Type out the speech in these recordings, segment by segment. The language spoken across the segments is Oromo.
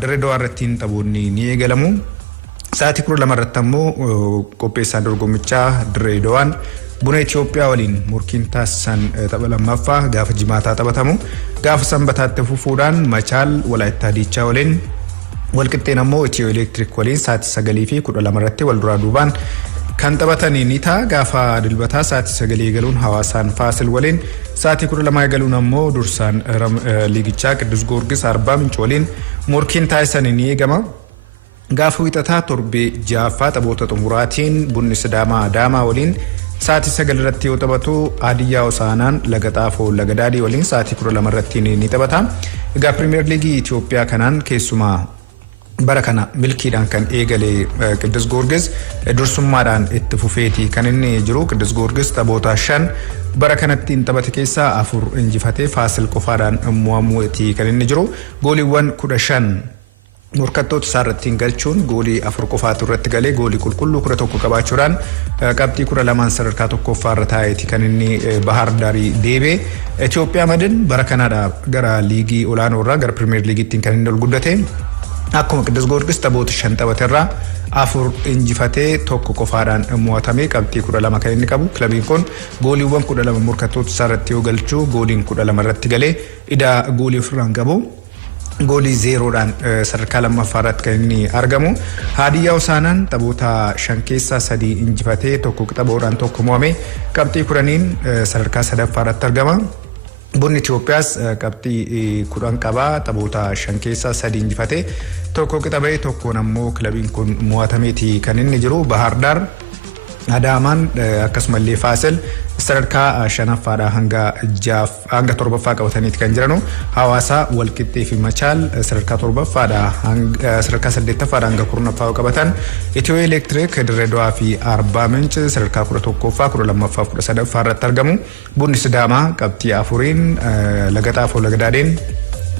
Dirreedawaa irrattiin taphoonni ni eegalamu. Sa'aatii 12 irratti ammoo qopheessaan dorgommichaa Dirreedawaan Buna Itoophiyaa waliin murkiin taasisan tapha lammaffaa gaafa jimaataa taphatamu. Gaafa sanbataatti fufuudhaan Machaal Walaayittaa Diichaa waliin walqixxeen ammoo Itiyoo Elektiriik waliin sa'aatii 9 fi 12 irratti wal duraa duubaan kan taphatanii ni ta'a. Gaafa dilbataa sa'aatii 9 eegaluun Hawaasaan Faasil waliin, sa'aatii 12 eegaluun ammoo dursaan liigichaa Qiddus Goorgis Arbaa Minch waliin murkiin taasisanii ni eegama. Gaafa wixataa torbee ja'affaa taphoota xumuraatiin Bunni Sidaamaa Adaamaa waliin sa'aatii 9 irratti yoo taphatu, Haadiyyaa Hosaanaan Laga Xaafoo Laga Daadii waliin sa'aatii 12 irratti ni taphata. Egaa Piriimiyer Liigii Itoophiyaa kanaan keessumaa bara kana milkiidhaan kan eegale Qiddus Goorgis dursummaadhaan itti fufeeti kan inni jiru. Qiddus Goorgis taphoota 5 bara kanatti taphate keessaa 4 injifatee Faasil qofaadhaan mo'amuuti kan inni jiru. Gooliiwwan 15 morkattoota isaa irratti galchuun goolii 4 qofaatu irratti galee goolii qulqulluu 11 qabaachuudhaan qabxii 12 sadarkaa tokkoffaa irra taa'eeti kan inni Bahar Daarii deebee. Itoophiyaa Madin bara kanaadha gara liigii olaanoo irraa gara Piriimiyer Liigiitiin kan inni ol guddate. Akkuma Qiddus Goorgis taphoota 5 taphaterraa 4 injifatee 1 qofaadhaan mo'atamee qabxii 12 kan inni qabu. Kilabiin kun gooliiwwan 12 morkattoota isaa irratti yoo galchu gooliin 12 irratti galee idaa goolii ofirraan qabu. Goolii 0dhaan sadarkaa lammaffaa irratti kan inni argamu. Haadiyyaa Hosaanaan taphoota 5 keessaa 3 injifatee 1 qixaboodhaan 1 mo'ame qabxii 10 sadarkaa sadaffaa irratti argama. Bunni Itoophiyaas qabxii 10 qaba. Taphoota 5 keessaa 3 injifatee 1 qixabee 1 ammoo kilabiin kun mo'atameeti kan inni jiru. Bahar Daar Adaamaan akkasumallee Faasil sadarkaa 5ffaadhaa hanga 7ffaa qabataniiti kan jiranu. Hawaasaa Walqixxee fi Machaal sadarkaa 7ffaadhaa sadarkaa 8ffaadhaa hanga 10ffaa qabatan. Itiyoo Elektiriik Dirreedawaa fi Arbaa Minch sadarkaa 11ffaa 12ffaa 13ffaa irratti argamu. Bunni Sidaamaa qabxii 4 Laga Xaafoo Laga Daadeen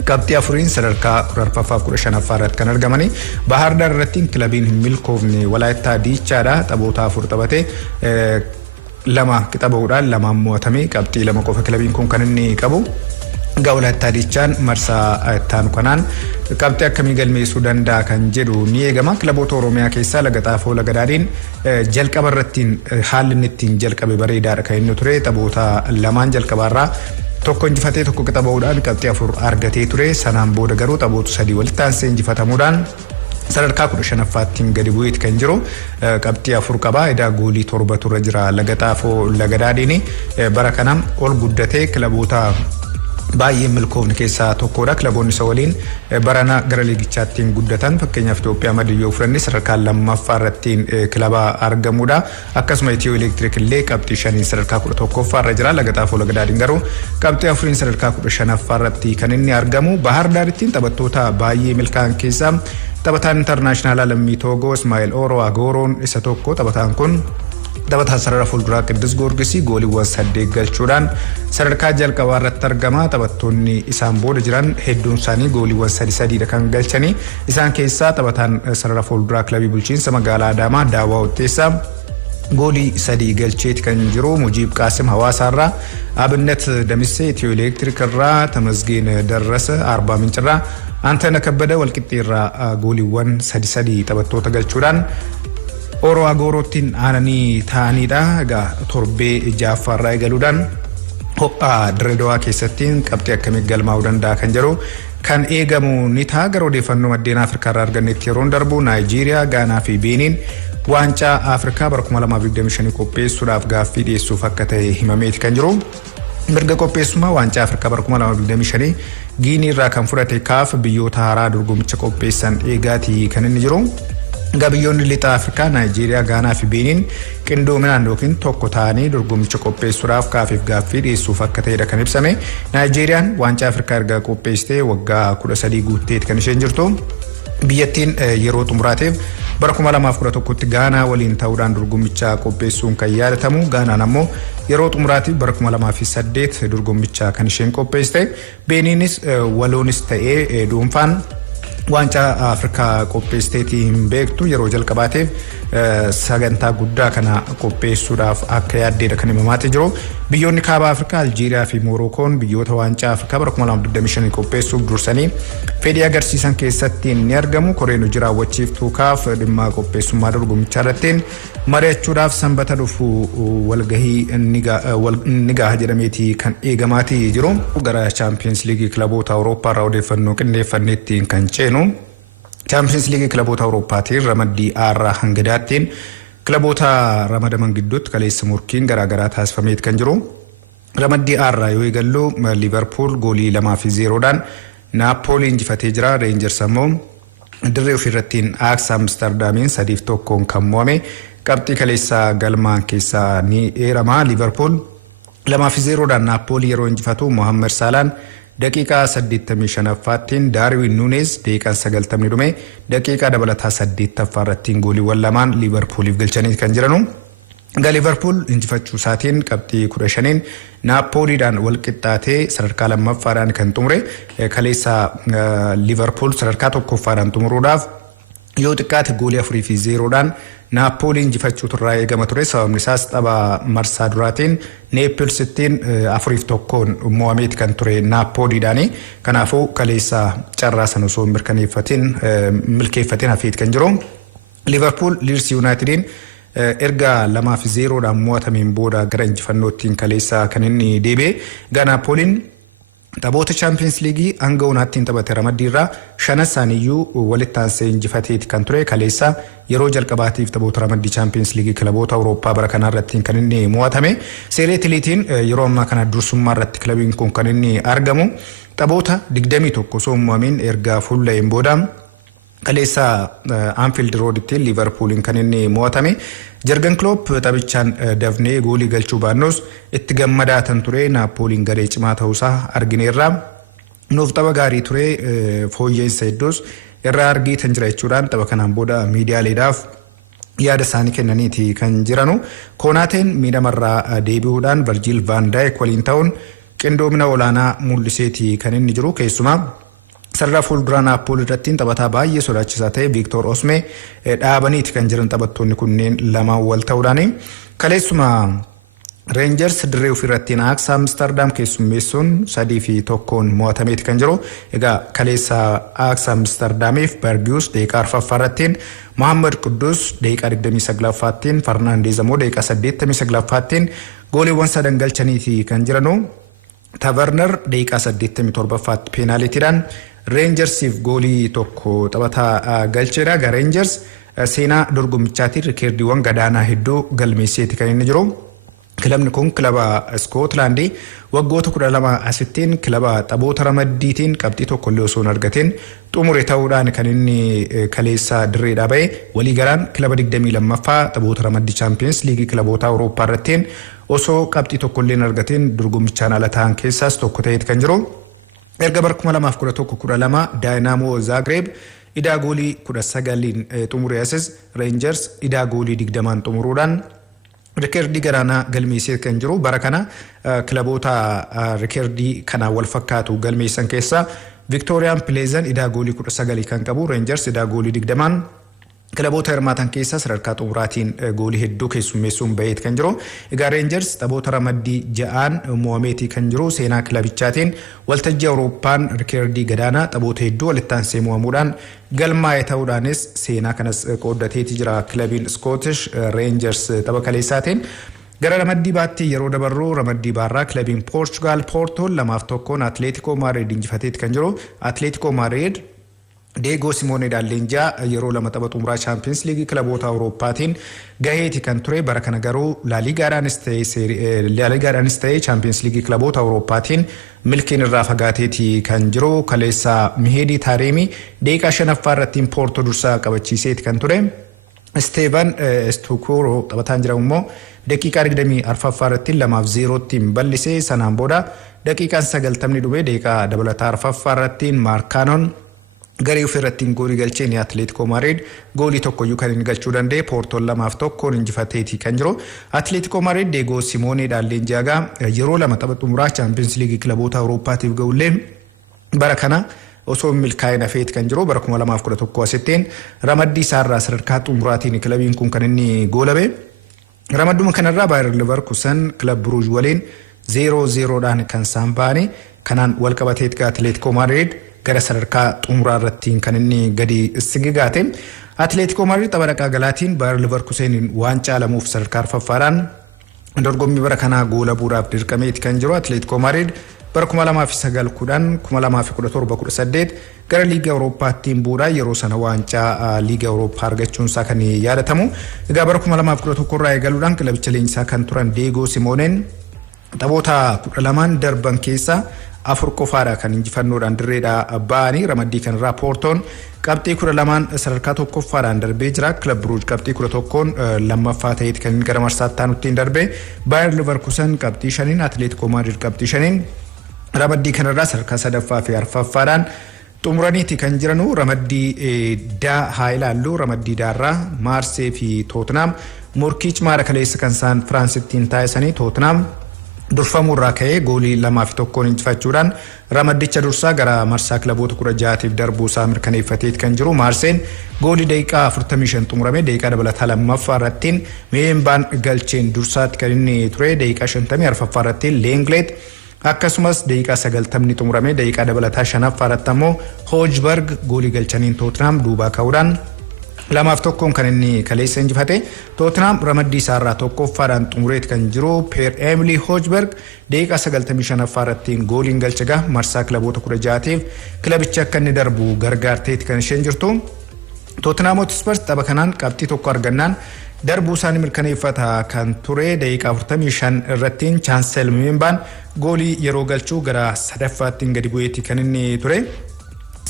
qabxii 4 sadarkaa 14ffaa 15ffaa irratti kan argamani. Bahar Daar irratti kilabiin hin milkoofne Walaayittaa Diichaadha. Taphoota 4 taphatee 2 qixabuudhaan 2 mo'atamee qabxii 2 qofa kilabiin kun kan inni qabu. Egaa Walaayittaa Diichaan marsaa ittaanu kanaan qabxii akkamii galmeessuu danda'a kan jedhu ni eegama. Kilaboota Oromiyaa keessaa Laga Xaafoo Laga Daadiin jalqaba irrattiin haalli inni ittiin jalqabe bareedaadha kan inni ture. Taphoota 2 jalqabaarraa tokko injifatee tokko qixabuudhaan qabxii 4 argatee ture. Sanaan booda garuu taphoota 3 walitti aansee injifatamuudhaan sadarkaa 15ffaattiin gadi bu'eeti kan jiru. Qabxii 4 qaba. Edaa goolii 7 turre jira Laga Xaafoo Laga Daadiin. Bara kana ol guddatee kilaboota baay'ee milkoofne keessaa tokkodha. Kilaboonni isa waliin barana gara liigichaattiin guddatan fakkeenyaaf Itoophiyaa Madin yoo fudhanne sadarkaa 2ffaa irrattiin kilaba argamudha. Akkasuma Itiyoo Elektiriik illee qabxii 5 sadarkaa 11ffaa irra jira. Laga Xaafoo Laga Daadiin garuu qabxii 4 sadarkaa 15ffaa irratti kan inni argamu. Bahar Daarittiin taphattoota baay'ee milkaa'an keessaa taphataan intarnaashinaala lammii Toogoo Ismaa'eel Ooroo Agooroon isa tokko. Taphataan kun taphataa sarara fuulduraa Qiddus Goorgis gooliiwwan 8 galchuudhaan sadarkaa jalqabaa irratti argama. Taphattoonni isaan booda jiran hedduun isaanii gooliiwwan 3 kan galchanii. Isaan keessaa taphataan sarara fuulduraa kilabii bulchiinsa magaalaa Adaamaa Daawwaa Utteessaa goolii 3 galcheeti kan jiru. Mujiib Qaasim Hawaasaarraa, Abinnet Damissee Itiyoo Elektiriik irraa, Tamasgeen Darrasa Arbaa Minch irraa, Antana Kabbada Walqixxee irraa gooliiwwan 3 taphattoota galchuudhaan Ooroo Agooroottiin aananii ta'anidha. Egaa torbee 6ffaa irraa eegaluudhaan ho'aa Dirreedawaa keessattiin qabxii akkamii galmaa'uu danda'a kan jedhu kan eegamu ni ta'a. Gara odeeffannoo maddeen Afrikaa irraa argannetti yeroon darbu Naayijeeriyaa, Gaanaa fi Beeniin waancaa Afrikaa bara 2025 qopheessuudhaaf gaaffii dhiyeessuuf akka ta'e himameeti kan jiru. Mirga qopheessummaa waancaa Afrikaa bara 2025 Giinii irraa kan fudhate CAF biyyoota haaraa dorgommicha qopheessan eegaati kan inni jiru. Biyyoonni lixa Afrikaa Naayijeeriyaa, Gaanaa fi Beeniin qindoominaan yookiin tokko ta'anii dorgommicha qopheessuudhaaf CAFiif gaaffii dhiyeessuuf akka ta'edha kan ibsame. Naayijeeriyaan waancaa Afrikaa erga qopheessitee waggaa 13 guutteeti kan isheen jirtu. Biyyattiin yeroo xumuraateef bara 2011tti Gaanaa waliin ta'uudhaan dorgommicha qopheessuun kan yaadatamu. Gaanaan ammoo yeroo xumuraatiif bara 2008 dorgommicha kan isheen qopheessite. Beeniinis waloonis ta'ee dhuunfaan waancaa Afrikaa qopheessiteetii hin beektu. Yeroo jalqabaateef sagantaa guddaa kana qopheessuudhaaf akka yaaddeedha kan himamaatee jiru. Biyyoonni kaaba Afrikaa Aljeeriyaa fi Morookoon biyyoota waancaa Afrikaa bara 2025 qopheessuuf dursanii fedhii agarsiisan keessatti ni argamu. Koreen hojii raawwachiiftuu kaaf dhimma qopheessummaa dorgommichaa irratti mari'achuudhaaf sanbata dhufu walgahii ni gaha jedhameeti kan eegamaati jiru. Gara Champions League kilaboota Awurooppaa irraa odeeffannoo qindeeffanneetti kan ceenu. Champions League kilaboota Awurooppaatiin ramaddii A hanga D'tiin kilaboota ramadaman gidduutti kaleessa murkiin garaagaraa taasifameet kan jiru. Ramaddii A yoo eegallu Liverpool goolii 2-0dhaan Naappoolii injifatee jira. Rangers ammoo dirree ofirrattiin Ajax Amsterdamiin 3-1 kan mo'ame. Qabxii kaleessa galmaan keessaa ni eerama. Liverpool 2-0dhaan Naappoolii yeroo injifatu Mohamed Salaan daqiiqaa 85ffaattiin Darwin Nunes daqiiqaa 90 dhume daqiiqaa dabalataa 8ffaarrattiin gooliiwwan lamaan Liverpooliif galchanii kan jiranu. Liverpool injifachuu isaatiin qabxii 15 Naappooliidhaan wal qixxaatee sadarkaa lammaffaadhaan kan xumure. Kaleessa Liverpool sadarkaa tokkoffaadhaan xumuruudhaaf yoo xiqqaate goolii 4-0dhaan Naappoolii injifachuu turraa eegama ture. Sababni isaas tapha marsaa duraatiin Neepilsittiin 4-1 mo'ameeti kan ture Naappooliidhaani. Kanaafuu kaleessa carraa sana osoo milkeeffatiin hafeet kan jiru. Liverpool Leeds Unitediin erga 2-0dhaan mo'atameen booda gara injifannoottiin kaleessa kan inni deebi'e. Naappooliin taphoota Champions League hanga onaattiin taphate ramaddiirraa 5 isaaniiyyuu walitti aansee injifateeti kan ture. Kaleessa yeroo jalqabaatiif taphoota ramaddii Champions League kilaboota Awurooppaa bara kanaa irratti kan inni mo'atame. Seeree Italiitiin yeroo ammaa kana dursummaa irratti kilabiin kun kan inni argamu. Taphoota 21 osoo mo'ameen erga fuulleen booda kaleessa Anfield Roadittiin Liverpooliin kan inni mo'atame. Jurgen Klopp taphichaan dafnee goolii galchuu baannus itti gammadaatan ture. Naappooliin garee cimaa ta'uusaa argineerra. Nuuf tapha gaarii ture fooyya'insa hedduus irraa argitan jira jechuudhaan tapha kanaan booda miidiyaaleedhaaf yaada isaanii kennaniiti kan jiranu. Konaateen miidhamarraa deebi'uudhaan Virgil van Dijk waliin ta'uun qindoomina olaanaa mul'iseeti kan inni jiru. Keessumaa sarara fuulduraa Naappoolii irratti taphataa baay'ee sodaachisaa ta'e Victor Osimhen dhaabaniiti kan jiran taphattoonni kunneen lama wal ta'uudhaani. Kaleessuma Rangers dirree ofirratti Ajax Amsterdam keessummeessuun 3-1 mo'atameeti kan jiru. Egaa kaleessa Ajax Amsterdamiif Bergius daqiiqaa 4ffaarrattiin Mohamed Kudus daqiiqaa 29ffaattiin Fernandes ammoo daqiiqaa 89ffaattiin gooliiwwan sadan galchaniiti kan jiranu. Taverner daqiiqaa 87ffaatti peenaalitiidhaan Rangersiif goolii tokko taphataa galcheedha. Rangers seenaa dorgommichaatiin rikeerdiiwwan gadaanaa hedduu galmeesseeti kan inni jiru. Kilabni kun kilaba Scotlandii waggoota 12 asittiin kilaba taphoota ramaddiitiin qabxii tokko illee osoo hin argatiin xumure ta'uudhaan kan inni kaleessa dirreedhaa ba'e. Waliigalaan kilaba 22ffaa taphoota ramaddii Champions League kilaboota Awurooppaa irrattiin osoo qabxii tokko illee hin argatiin dorgommichaan ala ta'an keessaas tokko ta'eeti kan jiru. Erga bara 2011-12 Dynamo Zagreb idaa goolii 19 xumure asis Rangers idaa goolii 20 xumuruudhaan rikeerdii garaanaa galmeessee kan jiru. Bara kana kilaboota rikeerdii kana wal fakkaatu galmeessan keessaa Victorian Pleasant idaa goolii 19 kan qabu. Rangers idaa goolii 20 kilaboota hirmaatan keessaa sadarkaa xumuraatiin goolii hedduu keessummeessuun ba'eet kan jiru. Egaa Rangers taphoota ramaddii 6 mo'ameetii kan jiru. Seenaa kilabichaatiin waltajjii Awurooppaan rikeerdii gadaanaa taphoota hedduu walitti aansee mo'amuudhaan galmaa'ee ta'uudhaanis seenaa kanas qooddateeti jira kilabiin Scottish Rangers tapha kaleessaatiin. Gara ramaddii baatti yeroo dabarru ramaddii baarraa kilabiin Portugal Portoon 2-1 Atletico Madrid injifateeti kan jiru. Atletico Madrid Diego Simeone Dall'Inja yeroo lama tapha xumuraa Champions League kilaboota Awurooppaatiin gaheeti kan ture. Bara kana garuu La Ligaadhaanis ta'e Champions League kilaboota Awurooppaatiin milkiin irraa fagaateeti kan jiru. Kaleessa Mihedi Taremi daqiiqaa 5ffaarrattiin Porto dursaa qabachiiseeti kan ture. Steven Stukuro taphataan jiramu immoo daqiiqaa 24ffaarrattiin 2-0tiin bal'isee. Sanaan booda daqiiqaan 90 dhume daqiiqaa dabalataa 4ffaarrattiin Markaanon garee ofirrattiin goolii galcheen Atletico Madrid goolii tokkoyyuu kan inni galchuu danda'e. Portoon 2-1 injifateeti kan jiru. Atletico Madrid Diego Simeone Dall'Injaagaa yeroo lama tapha xumuraa Champions League kilaboota Awurooppaatiif ga'ullee bara kana osoo milkaa'ina hafeeti kan jiru. Bara 2011 asittiin ramaddii isaarraa sadarkaa xumuraatiin kilabiin kun kan inni goolabe. Ramadduma kanarraa Bayer Leverkusen Club Brugge waliin 0-0dhaan kan isaan ba'anii kanaan wal qabatee Atletico Madrid gara sadarkaa xumuraa irratti kan inni gadi sigigaate. Atletico Madrid tapha dhaqaa galaatiin Bayer Leverkusenin waan caalamuuf sadarkaa arfaffaadhaan dorgommii bara kanaa goola bu'uuraaf dirqameeti kan jiru. Atletico Madrid bara 2009 2017 gara Liiga Awurooppaattiin bu'uuraa yeroo sana waancaa Liiga Awurooppaa argachuun isaa kan yaadatamu. Egaa bara 2011 irraa eegaluudhaan kilabicha leenjisaa kan turan Diego Simeoneen taphoota 12 darban keessa 4 qofaadha kan injifannoodhaan dirreedhaa ba'anii. Ramaddii kanarraa Portoon qabxii 12 sadarkaa tokkoffaadhaan darbee jira. Club Brugge qabxii 11 lammaffaa ta'eeti kan gara marsaatti aanutti darbee. Bayer Leverkusen qabxii 5, Atletico Madrid qabxii 5 ramaddii kanarraa sadarkaa sadaffaa fi arfaffaadhaan xumuraniiti kan jiranu. Ramaddii daa haa ilaallu. Ramaddii daarraa Maarsee fi Tottenham morkii cimaadha kaleessa kan isaan Firaансittiin taasisanii. Tottenham durfamuu irraa ka'ee goolii 2-1 injifachuudhaan ramaddicha dursaa gara marsaa kilaboota 16tiif darbuu isaa mirkaneeffateeti kan jiru. Maarseen goolii daqiiqaa 45 xumurame daqiiqaa dabalataa lammaffaa irrattiin Meembaan galcheen dursaatti kan inni ture. Daqiiqaa 50 arfaffaa irrattiin Lenglet akkasumas daqiiqaa 90 xumurame daqiiqaa dabalataa 5ffaa irratti ammoo Hojberg goolii galchaniin Tottenham duubaa ka'uudhaan 2-1 kan inni kaleessa injifate. Tottenham ramaddii isaarraa tokkoffaadhaan xumureeti kan jiru. Pierre-Emile Hojberg daqiiqaa 95ffaa irratti gooliin galchaga marsaa kilaboota 16tiif kilabicha akka inni darbu gargaarteeti kan isheen jirtu. Tottenham Hotspurs tapha kanaan qabxii tokko argannaan darbuu isaanii mirkaneeffata kan ture. Daqiiqaa 45 irratti Chancel Mbembaan goolii yeroo galchuu gara sadaffaatti gadi bu'eeti kan inni ture.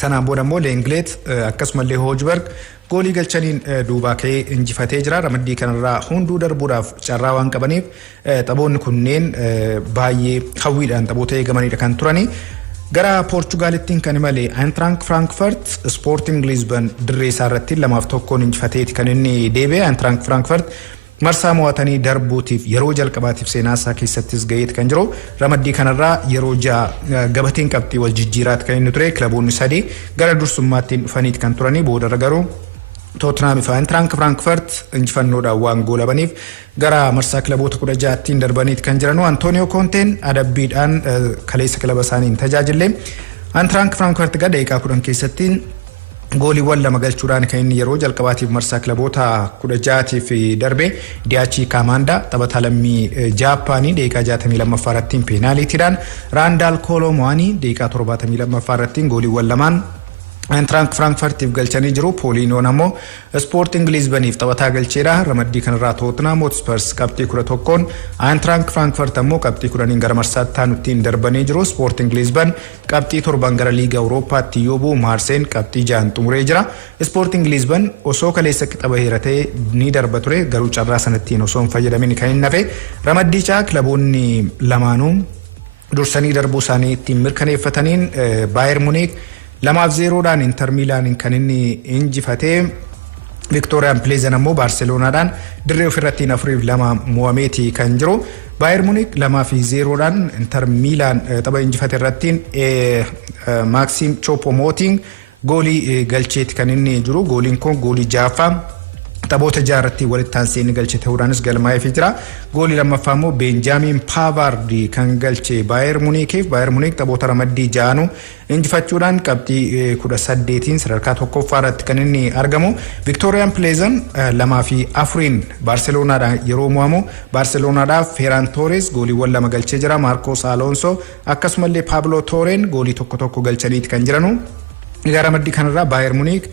Sanaan booda immoo Lenglet akkasumallee Hojberg goolii galchaniin duubaa ka'ee injifatee jira. Ramaddii kanarraa hunduu darbuudhaaf carraa waan qabaniif taphoonni kunneen baay'ee hawwiidhaan taphoota eegamanidha kan turani. Gara Poorchugaalittiin kan imale Eintracht Frankfurt Sporting Lisbon dirree isaa irratti 2-1 injifateeti kan inni deebi'e. Eintracht Frankfurt marsaa mo'atanii darbuutiif yeroo jalqabaatiif seenaa isaa keessattis ga'eeti kan jiru. Ramaddii kanarraa yeroo 6 gabateen qabxii wal jijjiiraati kan inni ture. Kilaboonni 3 gara dursummaattiin dhufaniiti kan turanii boodarra garuu Tottenham fi Eintracht Frankfurt injifannoodhaan waan goolabaniif gara marsaa kilaboota 16ttiin darbaniiti kan jiranu. Antonio Conteen adabbiidhaan kaleessa kilaba isaanii hin tajaajille. Eintracht Frankfurt gara daqiiqaa 10 keessatti gooliiwwan 2 galchuudhaan kan inni yeroo jalqabaatiif marsaa kilaboota 16tiif darbe. Diachi Kamanda taphataa lammii Jaappaanii daqiiqaa 62ffaa irratti peenaaliitiidhaan Randal Kolo Muani daqiiqaa 72ffaa irratti gooliiwwan 2 Eintracht Frankfurtiif galchanii jiru. Pooliinoon ammoo Sporting Lisboniif taphataa galcheedha. Ramaddii kanarraa Tottenham Hotspurs qabxii 11, Eintracht Frankfurt ammoo qabxii 10 gara marsaatti aanuttiin darbanii jiru. Sporting Lisbon qabxii 7 gara Liiga Awurooppaatti yoo bu'u Maarseen qabxii 6 xumuree jira. Sporting Lisbon osoo kaleessa qixaba heeratee ni darba ture garuu carraa sanattiin osoo hin fayyadamin kan hin hafe. Ramaddichaa kilaboonni lamaanuu dursanii darbuu isaanii ittiin mirkaneeffataniin Bayer Munich 2-0dhaan Inter Miilaanin kan inni injifatee. Victorian Pleasant ammoo Barcelonaadhaan dirree ofirratti 4-2 mo'ameeti kan jiru. Bayer Munich 2-0dhaan Inter Miilaan tapha injifate irratti Maxim Choupo-Moting goolii galcheeti kan inni jiru. Gooliin kun goolii 6ffaa taphoota 6 irratti walitti aansee inni galche ta'uudhaanis galmaa'eefii jira. Goolii lammaffaa immoo Benjamin Pavard kan galche Bayer Munichiif. Bayer Munich taphoota ramaddii 6 injifachuudhaan qabxii 18 sadarkaa tokkoffaa irratti kan inni argamu. Victorian Pleasant 2-4 Barcelonaadhaan yeroo mo'amu Barcelonaadhaaf Ferran Torres gooliiwwan 2 galchee jira. Marcos Alonso akkasumallee Pablo Torren goolii 1 galchaniiti kan jiranu. Gara ramaddii kanarraa Bayer Munich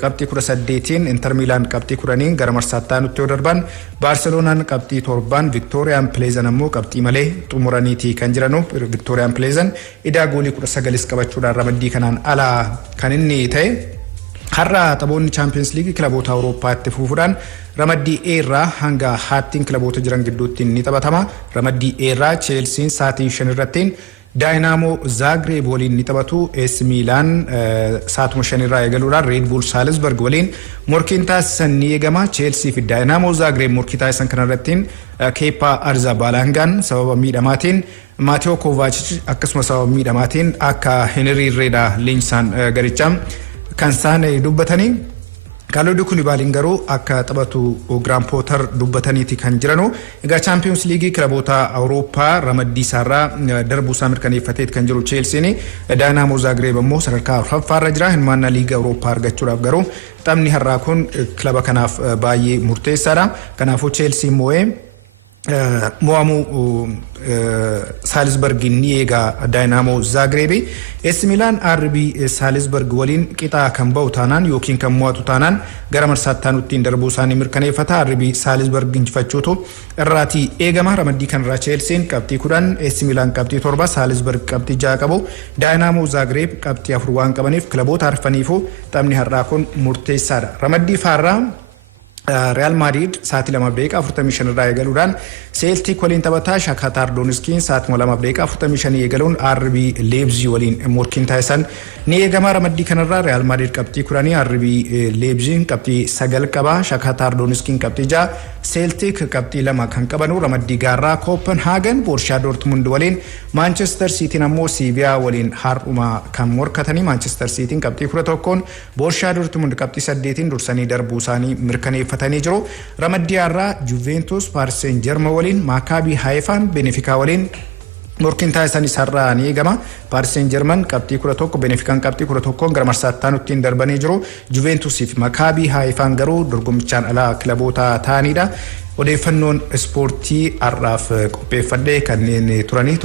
qabxii 18, Inter Milan qabxii 10 gara marsaatti aanutti yoo darban Barcelonaan qabxii 7, Victorian Pleasant ammoo qabxii malee xumuraniiti kan jiranu. Victorian Pleasant idaa goolii 19 qabachuudhaan ramaddii kanaan alaa kan inni ta'e. Har'a taphoonni Champions League kilaboota Awurooppaatti fufuudhaan ramaddii A irraa hanga H'ttiin kilaboota jiran gidduutti ni taphatama. Ramaddii A irraa Chelsea sa'aatii 5 irratti Dynamo Zagreb waliin ni taphatu. AS Milan sa'aatuma 5 irraa eegaluudhaan Red Bull Salzburg waliin morkiin taasisan ni eegama. Chelsea fi Dynamo Zagreb morkii taasisan kanarratti Kepa Arrizabalagaan sababa miidhamaatiin, Mateo Kovacic akkasumas sababa miidhamaatiin akka Henry Reda leenjisaan garichaa kan isaan dubbatanii. Kalidou Koulibaly garuu akka taphatu Graham Potter dubbataniiti kan jiranu. Egaa Champions League kilaboota Awurooppaa ramaddii isaarraa darbuu isaa mirkaneeffatee kan jiru Chelsea Dynamo Zagreb immoo sadarkaa afuraffaarra jira. Hirmaannaa liiga Awurooppaa argachuudhaaf garuu taphni har'aa kun kilaba kanaaf baay'ee murteessaadha. Kanaafuu Chelsea moo'ee mo'amu Salzburg ni eega Dynamo Zagreb. AC Milan RB Salzburg waliin qixaa kan ba'u taanaan yookiin kan mo'atu taanaan gara marsaatti darbuu isaanii mirkaneeffata. RB Salzburg injifachuutu irraatii eegama. Ramaddii kanarraa Chelsea qabxii 10, AC Milan qabxii 7, Salzburg qabxii 6 qabu. Dynamo Zagreb qabxii 4 waan qabaniif kilaboota arfaniifuu taphni har'aa kun murteessaadha. Ramaddii faarraa Real Madrid saati 2:45 irraa eegaluudhaan Celtic waliin taphataa Shakhtar Donetsk saati 2:45 eegaluun RB Leipzig waliin morkiin taasisan ni eegama. Ramaddii kanarraa Real Madrid qabxii 10, RB Leipzig qabxii 9 qaba, Shakhtar Donetsk qabxii 6, Celtic qabxii 2 kan qabanu. Ramaddii gaarraa Copenhagen Borussia Dortmund waliin, Manchester City ammoo Sevilla waliin har'uma kan morkatanii Manchester City qabxii 11, Borussia Dortmund qabxii 8 dursanii darbuu isaanii mirkaneeffatanii jiru. Ramaddii har'aa Juventus Paris Saint-Germain waliin, Maccabi Haifa Benfica waliin morkiin taasisan sarraa ni eegama. Paris Saint-Germain qabxii 11, Benfica qabxii 11 gara marsaatti darbanii jiru. Juventus fi Maccabi Haifa garuu dorgommichaan alaa kilaboota ta'anidha. Odeeffannoon ispoortii har'aaf qopheeffadhe kanneen turanii